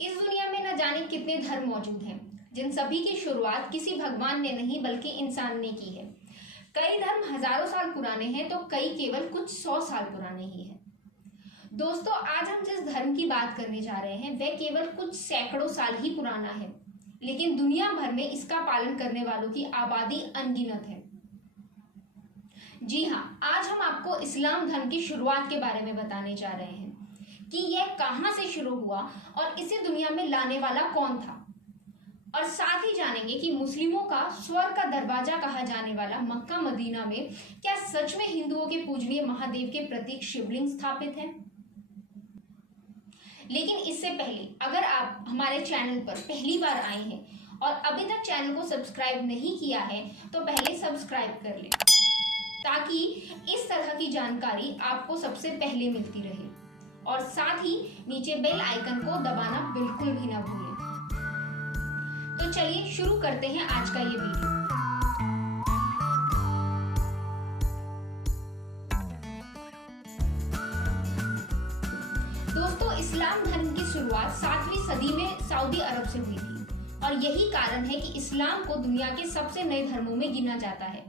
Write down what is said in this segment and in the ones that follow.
इस दुनिया में न जाने कितने धर्म मौजूद हैं, जिन सभी की शुरुआत किसी भगवान ने नहीं बल्कि इंसान ने की है। कई धर्म हजारों साल पुराने हैं तो कई केवल कुछ 100 साल पुराने ही हैं। दोस्तों, आज हम जिस धर्म की बात करने जा रहे हैं वह केवल कुछ सैकड़ों साल ही पुराना है, लेकिन दुनिया भर में इसका पालन करने वालों की आबादी अनगिनत है। जी हाँ, आज हम आपको इस्लाम धर्म की शुरुआत के बारे में बताने जा रहे हैं कि यह कहां से शुरू हुआ और इसे दुनिया में लाने वाला कौन था। और साथ ही जानेंगे कि मुस्लिमों का स्वर्ग का दरवाजा कहा जाने वाला मक्का मदीना में क्या सच में हिंदुओं के पूजनीय महादेव के प्रतीक शिवलिंग स्थापित है। लेकिन इससे पहले अगर आप हमारे चैनल पर पहली बार आए हैं और अभी तक चैनल को सब्सक्राइब नहीं किया है तो पहले सब्सक्राइब कर लें, ताकि इस तरह की जानकारी आपको सबसे पहले मिलती रहे। और साथ ही नीचे बेल आइकन को दबाना बिल्कुल भी ना भूलें। तो चलिए शुरू करते हैं आज का ये वीडियो। दोस्तों, इस्लाम धर्म की शुरुआत 7वीं सदी में सऊदी अरब से हुई थी और यही कारण है कि इस्लाम को दुनिया के सबसे नए धर्मों में गिना जाता है।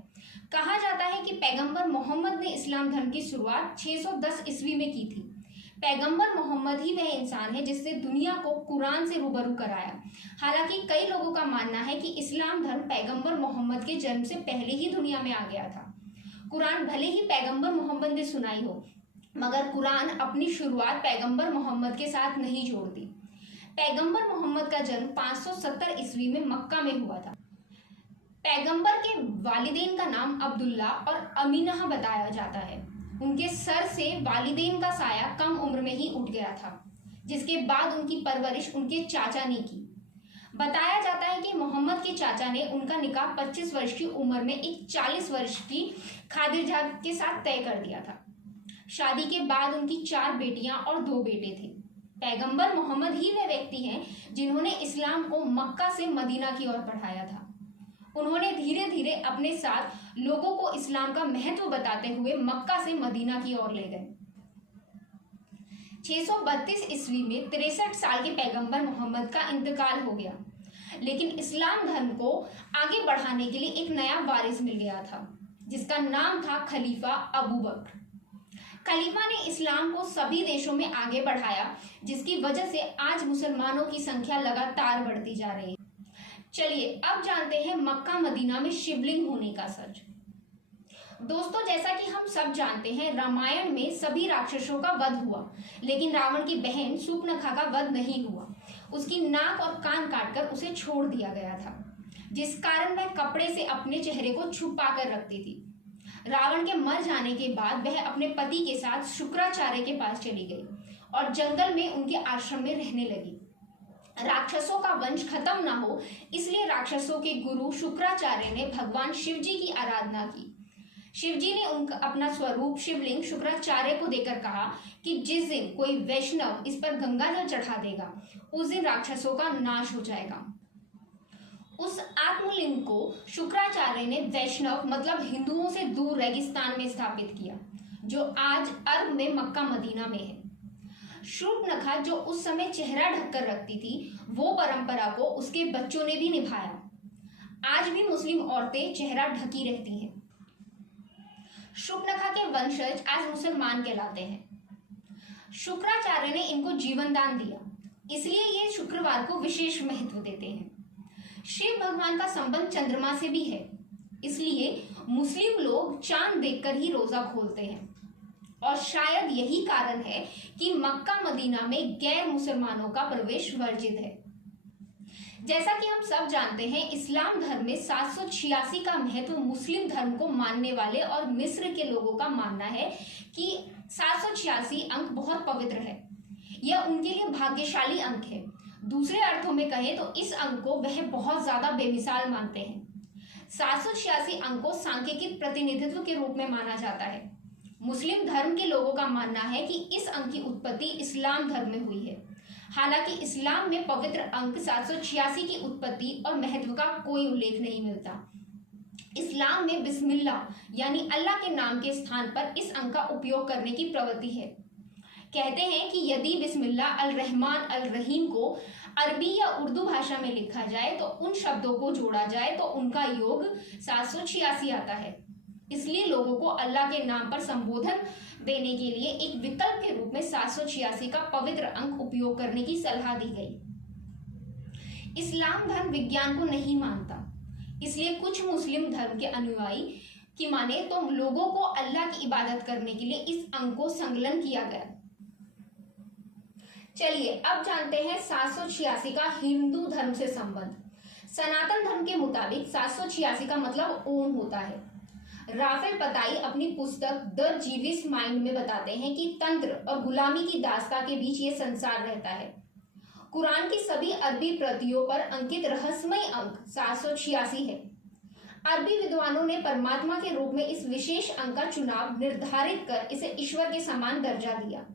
कहा जाता है कि पैगंबर मोहम्मद ने इस्लाम धर्म की शुरुआत 610 ईस्वी में की थी। पैगंबर मोहम्मद ही वह इंसान है जिसने दुनिया को कुरान से रूबरू कराया। हालांकि कई लोगों का मानना है कि इस्लाम धर्म पैगंबर मोहम्मद के जन्म से पहले ही दुनिया में आ गया था। कुरान भले ही पैगंबर मोहम्मद ने सुनाई हो, मगर कुरान अपनी शुरुआत पैगंबर मोहम्मद के साथ नहीं जोड़ती। पैगंबर मोहम्मद का जन्म 570 ईस्वी में मक्का में हुआ था। पैगंबर के वालिदैन का नाम अब्दुल्ला और अमीना बताया जाता है। उनके सर से वालिदैन का साया कम उम्र में ही उठ गया था, जिसके बाद उनकी परवरिश उनके चाचा ने की। बताया जाता है कि मोहम्मद के चाचा ने उनका निकाह 25 वर्ष की उम्र में एक 40 वर्ष की खादिजा के साथ तय कर दिया था। शादी के बाद उनकी 4 बेटियां और 2 बेटे थे। पैगंबर मोहम्मद ही वह व्यक्ति हैं जिन्होंने इस्लाम को मक्का से मदीना की ओर बढ़ाया था। उन्होंने धीरे धीरे अपने साथ लोगों को इस्लाम का महत्व बताते हुए मक्का से मदीना की ओर ले गए। 632 ईस्वी में 63 साल के पैगंबर मोहम्मद का इंतकाल हो गया, लेकिन इस्लाम धर्म को आगे बढ़ाने के लिए एक नया वारिस मिल गया था, जिसका नाम था खलीफा अबू बकर। खलीफा ने इस्लाम को सभी देशों में आगे बढ़ाया, जिसकी वजह से आज मुसलमानों की संख्या लगातार बढ़ती जा रही है। चलिए अब जानते हैं मक्का मदीना में शिवलिंग होने का सच। दोस्तों, जैसा कि हम सब जानते हैं, रामायण में सभी राक्षसों का वध हुआ, लेकिन रावण की बहन शूर्पणखा का वध नहीं हुआ। उसकी नाक और कान काटकर उसे छोड़ दिया गया था, जिस कारण वह कपड़े से अपने चेहरे को छुपा कर रखती थी। रावण के मर जाने के बाद वह अपने पति के साथ शुक्राचार्य के पास चली गई और जंगल में उनके आश्रम में रहने लगी। राक्षसों का वंश खत्म ना हो, इसलिए राक्षसों के गुरु शुक्राचार्य ने भगवान शिव जी की आराधना की। शिव जी ने उनका अपना स्वरूप शिवलिंग शुक्राचार्य को देकर कहा कि जिस दिन कोई वैष्णव इस पर गंगाजल चढ़ा देगा, उस दिन राक्षसों का नाश हो जाएगा। उस आत्मलिंग को शुक्राचार्य ने वैष्णव मतलब हिंदुओं से दूर रेगिस्तान में स्थापित किया, जो आज अरब में मक्का मदीना में है। शूर्पणखा जो उस समय चेहरा ढककर रखती थी, वो परंपरा को उसके बच्चों ने भी निभाया। आज भी मुस्लिम औरतें चेहरा ढकी रहती हैं। शूर्पणखा के वंशज आज मुसलमान कहलाते हैं। शुक्राचार्य ने इनको जीवन दान दिया, इसलिए ये शुक्रवार को विशेष महत्व देते हैं। शिव भगवान का संबंध चंद्रमा से भी है, इसलिए मुस्लिम लोग चांद देखकर ही रोजा खोलते हैं। और शायद यही कारण है कि मक्का मदीना में गैर मुसलमानों का प्रवेश वर्जित है। जैसा कि हम सब जानते हैं, इस्लाम धर्म में 786 का महत्व मुस्लिम धर्म को मानने वाले और मिस्र के लोगों का मानना है कि 786 अंक बहुत पवित्र है। यह उनके लिए भाग्यशाली अंक है। दूसरे अर्थों में कहें तो इस अंक को वह बहुत ज्यादा बेमिसाल मानते हैं। 786 अंक को सांख्यिक प्रतिनिधित्व के रूप में माना जाता है। मुस्लिम धर्म के लोगों का मानना है कि इस अंक की उत्पत्ति इस्लाम धर्म में हुई है। हालांकि इस्लाम में पवित्र अंक 786 की उत्पत्ति और महत्व का कोई उल्लेख नहीं मिलता। इस्लाम में बिस्मिल्लाह यानी अल्लाह के नाम के स्थान पर इस अंक का उपयोग करने की प्रवृत्ति है। कहते हैं कि यदि बिस्मिल्लाह अल रहमान अल रहीम को अरबी या उर्दू भाषा में लिखा जाए तो उन शब्दों को जोड़ा जाए तो उनका योग 786 आता है। इसलिए लोगों को अल्लाह के नाम पर संबोधन देने के लिए एक विकल्प के रूप में 786 का पवित्र अंक उपयोग करने की सलाह दी गई। इस्लाम धर्म विज्ञान को नहीं मानता, इसलिए कुछ मुस्लिम धर्म के अनुयायी की माने तो लोगों को अल्लाह की इबादत करने के लिए इस अंक को संकलन किया गया। चलिए अब जानते हैं 786 का हिंदू धर्म से संबंध। सनातन धर्म के मुताबिक 786 का मतलब ओम होता है। राफेल पताई अपनी पुस्तक द जीविस माइंड में बताते हैं कि तंत्र और गुलामी की दास्ता के बीच ये संसार रहता है। कुरान की सभी अरबी प्रतियों पर अंकित रहस्यमय अंक 786 है। अरबी विद्वानों ने परमात्मा के रूप में इस विशेष अंक का चुनाव निर्धारित कर इसे ईश्वर के समान दर्जा दिया।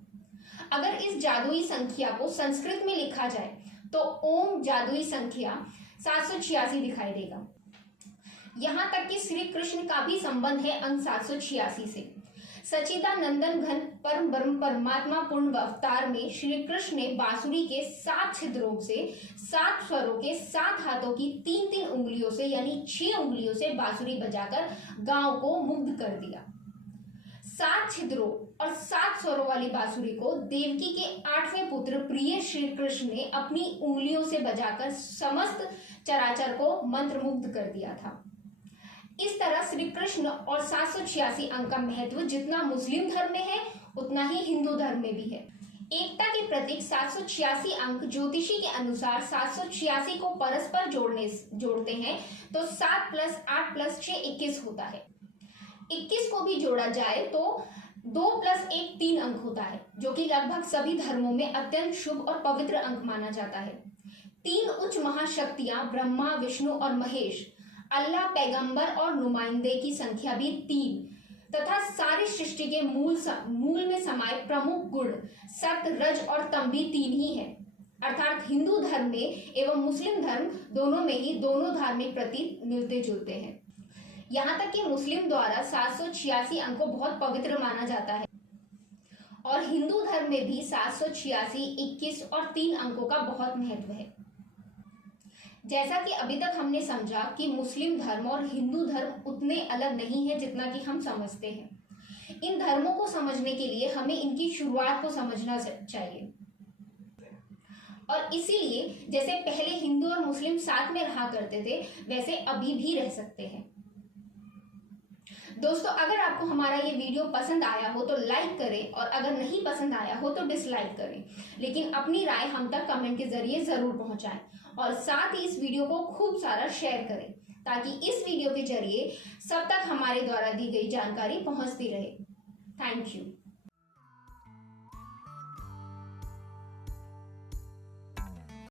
अगर इस जादुई संख्या को संस्कृत में लिखा जाए तो ओम जादुई संख्या 786 दिखाई देगा। यहाँ तक कि श्री कृष्ण का भी संबंध है अंक 786 से। सच्चिदानंदन घन परम ब्रह्म परमात्मा पूर्ण अवतार में श्री कृष्ण ने बांसुरी के 7 छिद्रों से 7 स्वरों के 7 हाथों की 3-3 उंगलियों से यानी 6 उंगलियों से बांसुरी बजाकर गांव को मुग्ध कर दिया। 7 छिद्रों और 7 स्वरों वाली बांसुरी को देवकी के 8वें पुत्र प्रिय श्री कृष्ण ने अपनी उंगलियों से बजाकर समस्त चराचर को मंत्रमुग्ध कर दिया था। इस तरह श्री कृष्ण और 786 अंक का महत्व जितना मुस्लिम धर्म में है उतना ही हिंदू धर्म में भी है। एकता के प्रतीक 786 अंक ज्योतिषी के अनुसार 786 को परस्पर जोड़ते हैं तो 7 + 8 + 6 21 होता है। 21 को भी जोड़ा जाए तो 2 + 1 3 अंक होता है, जो कि लगभग सभी धर्मों में अत्यंत शुभ और पवित्र अंक माना जाता है। 3 उच्च महाशक्तियां ब्रह्मा, विष्णु और महेश, अल्लाह, पैगंबर और नुमाइंदे की संख्या भी 3 तथा सारी सृष्टि के मूल में समाये प्रमुख गुण सत्य, रज और तम भी 3 ही है। अर्थात हिंदू धर्म में एवं मुस्लिम धर्म दोनों में ही दोनों धार्मिक प्रतीक मिलते जुलते हैं। यहाँ तक कि मुस्लिम द्वारा 786 अंक को बहुत पवित्र माना जाता है और हिंदू धर्म में भी 786, 21 और 3 अंकों का बहुत महत्व है। जैसा कि अभी तक हमने समझा कि मुस्लिम धर्म और हिंदू धर्म उतने अलग नहीं है जितना कि हम समझते हैं। इन धर्मों को समझने के लिए हमें इनकी शुरुआत को समझना चाहिए और इसीलिए जैसे पहले हिंदू और मुस्लिम साथ में रहा करते थे वैसे अभी भी रह सकते हैं। दोस्तों, अगर आपको हमारा ये वीडियो पसंद आया हो तो लाइक करें और अगर नहीं पसंद आया हो तो डिसलाइक करें, लेकिन अपनी राय हम तक कमेंट के जरिए जरूर पहुंचाएं और साथ ही इस वीडियो को खूब सारा शेयर करें ताकि इस वीडियो के जरिए सब तक हमारे द्वारा दी गई जानकारी पहुंचती रहे। Thank you.